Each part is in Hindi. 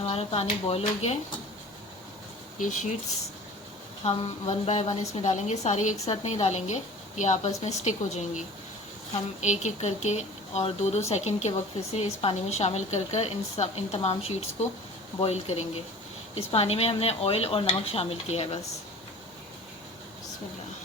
हमारा पानी बॉईल हो गया है। ये शीट्स हम 1 बाय 1 इसमें डालेंगे, सारी एक साथ नहीं डालेंगे, ये आपस में स्टिक हो जाएंगी। हम एक एक करके और 2-2 सेकंड के वक्त से इस पानी में शामिल कर कर इन तमाम शीट्स को बॉईल करेंगे। इस पानी में हमने ऑयल और नमक शामिल किया है बस। बिस्मिल्लाह।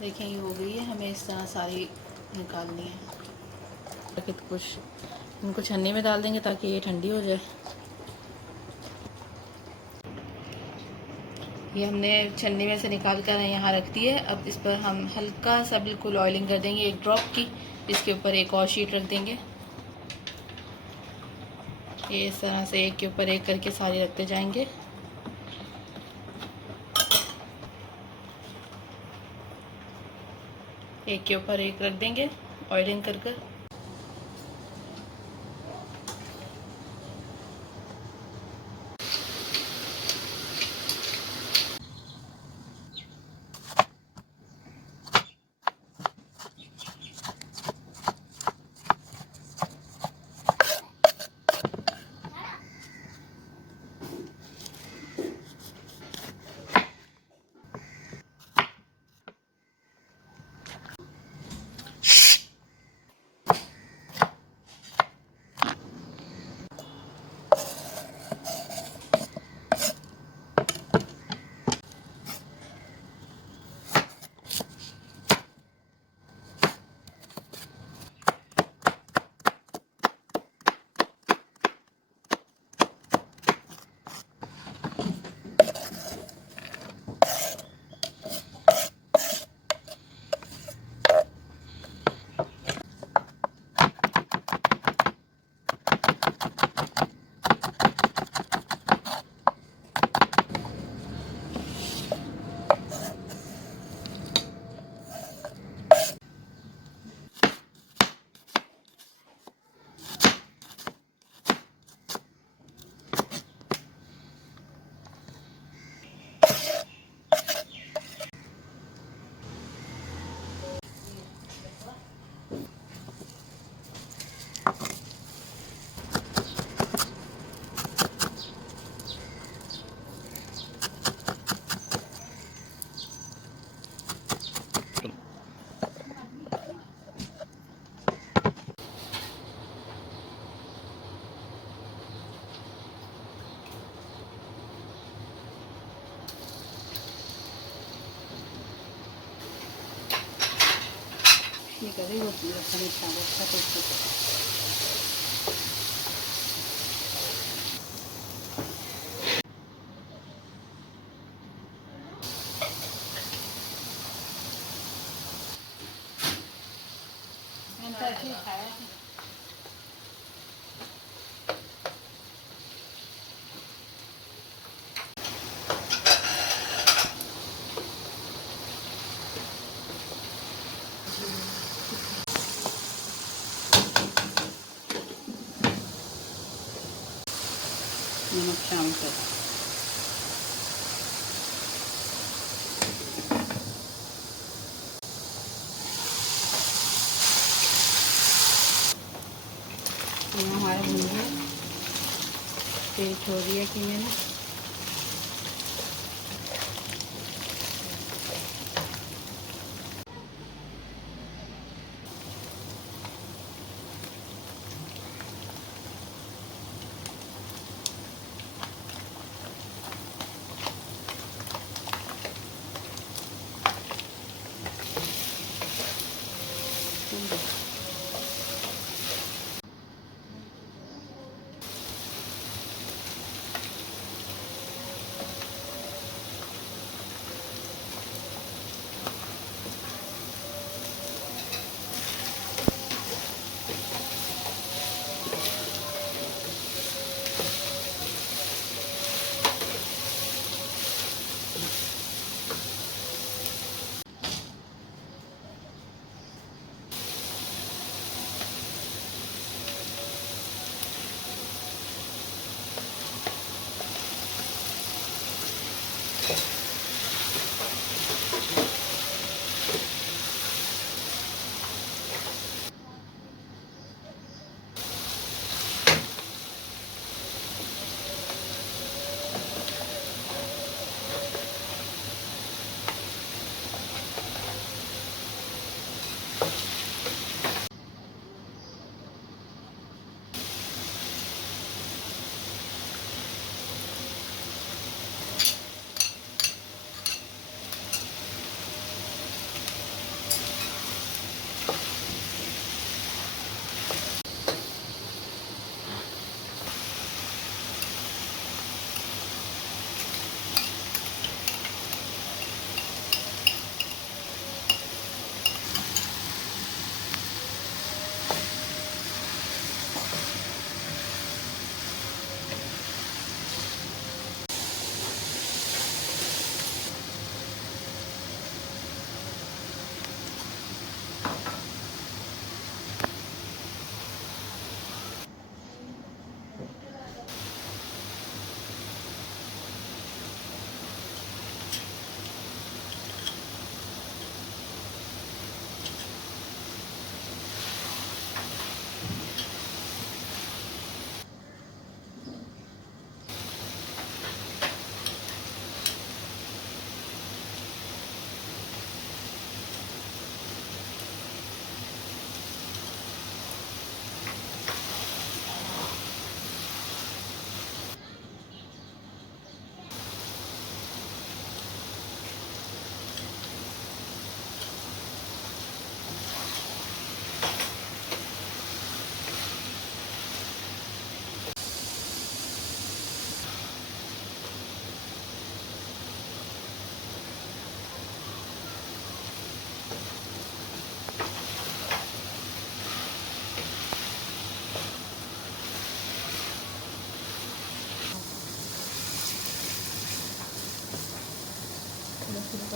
देखें ये हो गई है, हमें इस तरह सारी निकालनी है। कुछ इनको छन्नी में डाल देंगे ताकि ये ठंडी हो जाए। ये हमने छन्नी में से निकाल कर यहाँ रख दी है। अब इस पर हम हल्का सा बिल्कुल ऑयलिंग कर देंगे 1 ड्रॉप की। इसके ऊपर एक और शीट रख देंगे। ये इस तरह से एक के ऊपर एक करके सारी रखते जाएंगे। एक के ऊपर एक रख देंगे ऑयलिंग कर कर। ये करें वो अच्छा खाया। नमक शामिल कर। हमारे भुंजे तेल छोड़ दिया कि मैंने।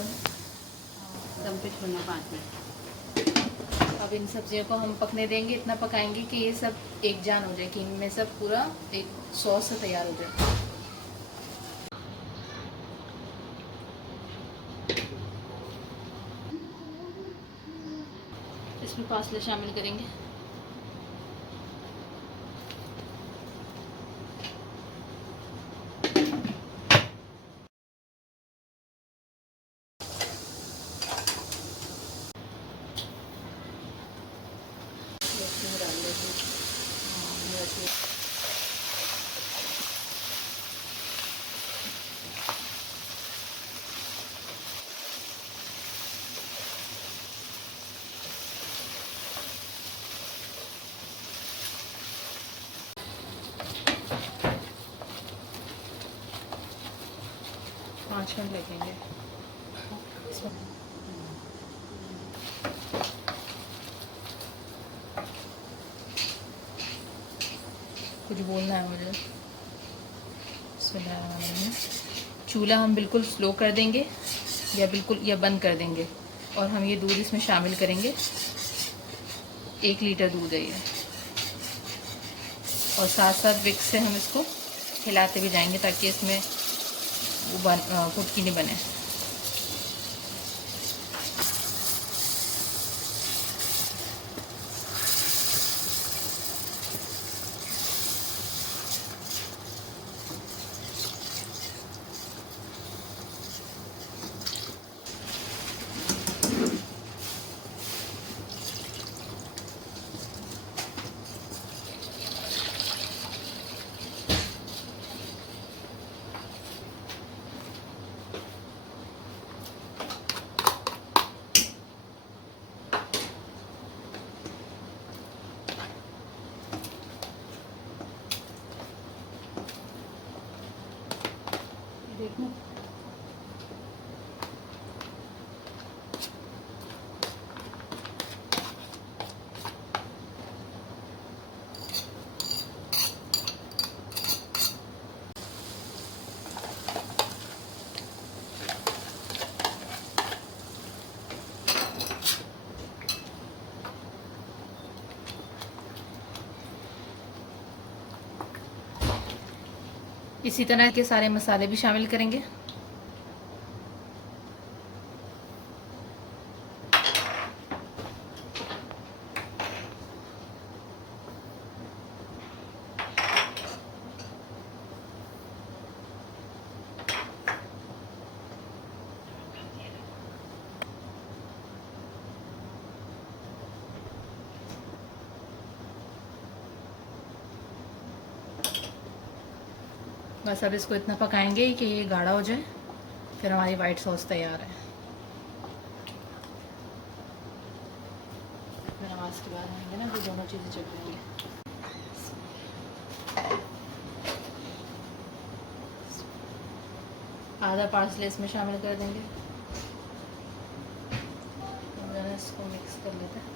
ढक्कन। दम पे छोड़ना 5 मिनट। अब इन सब्जियों को हम पकने देंगे, इतना पकाएंगे कि ये सब एक जान हो जाए, कि इनमें सब पूरा एक सॉस से तैयार हो जाए। इसमें पासले शामिल करेंगे। डाल देते हैं। 5 मिनट लगेंगे। कुछ बोलना है मुझे। चूल्हा हम बिल्कुल स्लो कर देंगे या बंद कर देंगे, और हम ये दूध इसमें शामिल करेंगे। 1 लीटर दूध है ये, और साथ साथ विक्स से हम इसको हिलाते भी जाएंगे ताकि इसमें वो फुटकी नहीं बने। देखो इसी तरह के सारे मसाले भी शामिल करेंगे। बस अब इसको इतना पकाएंगे कि ये गाढ़ा हो जाए, फिर हमारी वाइट सॉस तैयार है। फिर नमाज के बाद आएंगे ना, फिर दोनों चीज़ें चल जाएंगी। आधा पार्सले इसमें शामिल कर देंगे, इसको मिक्स कर लेते हैं।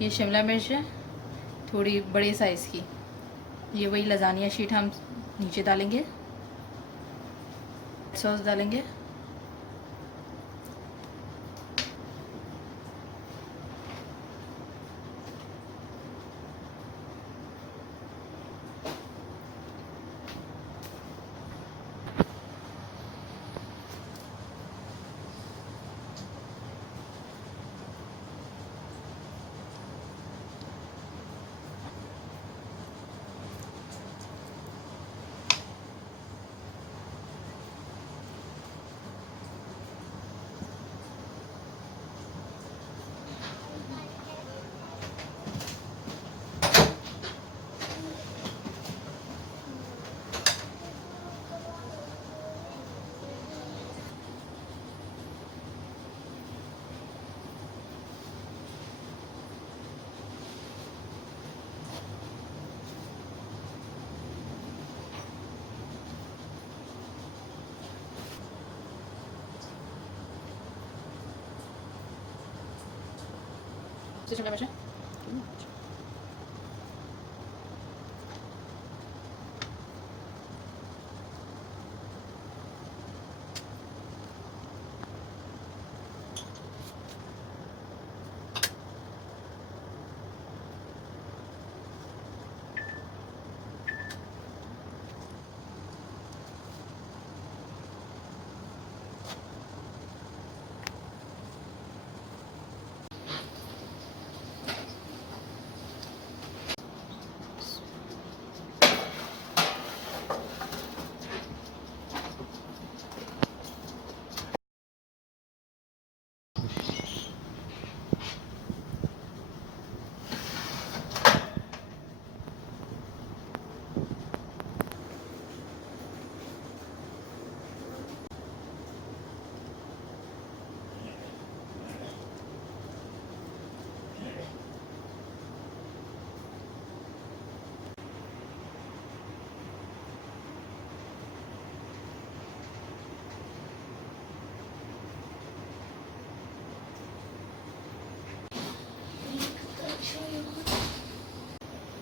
ये शिमला मिर्च है, थोड़ी बड़े साइज़ की। ये वही लजानिया शीट हम नीचे डालेंगे, सॉस डालेंगे, से शिमला मिर्च है।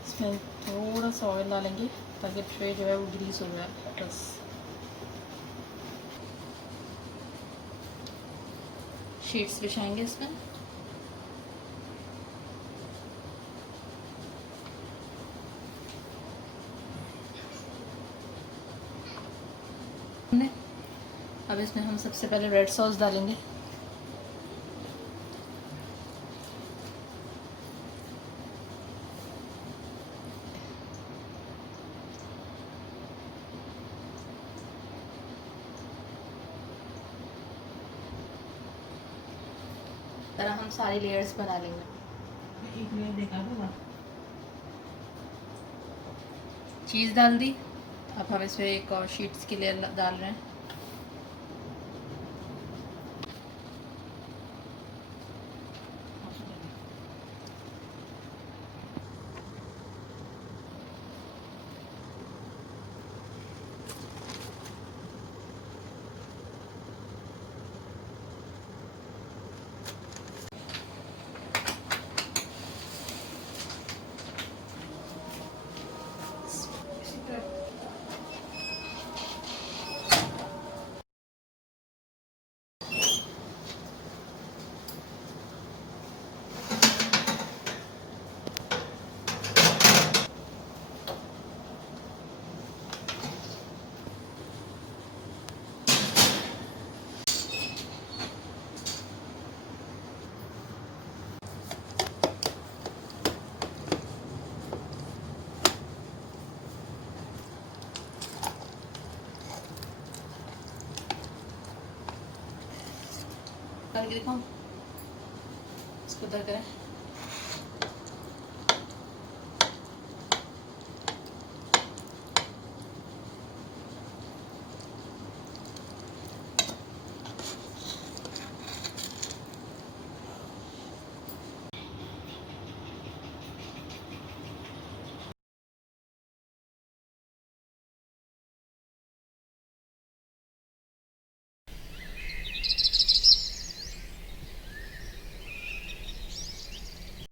इसमें थोड़ा सा ऑयल डालेंगे ताकि ट्रे जो है वो ग्रीस हो जाए। बस शीट्स बिछाएंगे इसमें। अब इसमें हम सबसे पहले रेड सॉस डालेंगे। तरह हम सारी लेयर्स बना लेंगे। एक लेयर देखा दूँगा। चीज़ डाल दी। अब हम इसमें एक और शीट्स की लेयर डाल रहे हैं। करके दिखाऊं, इसको उधर करें।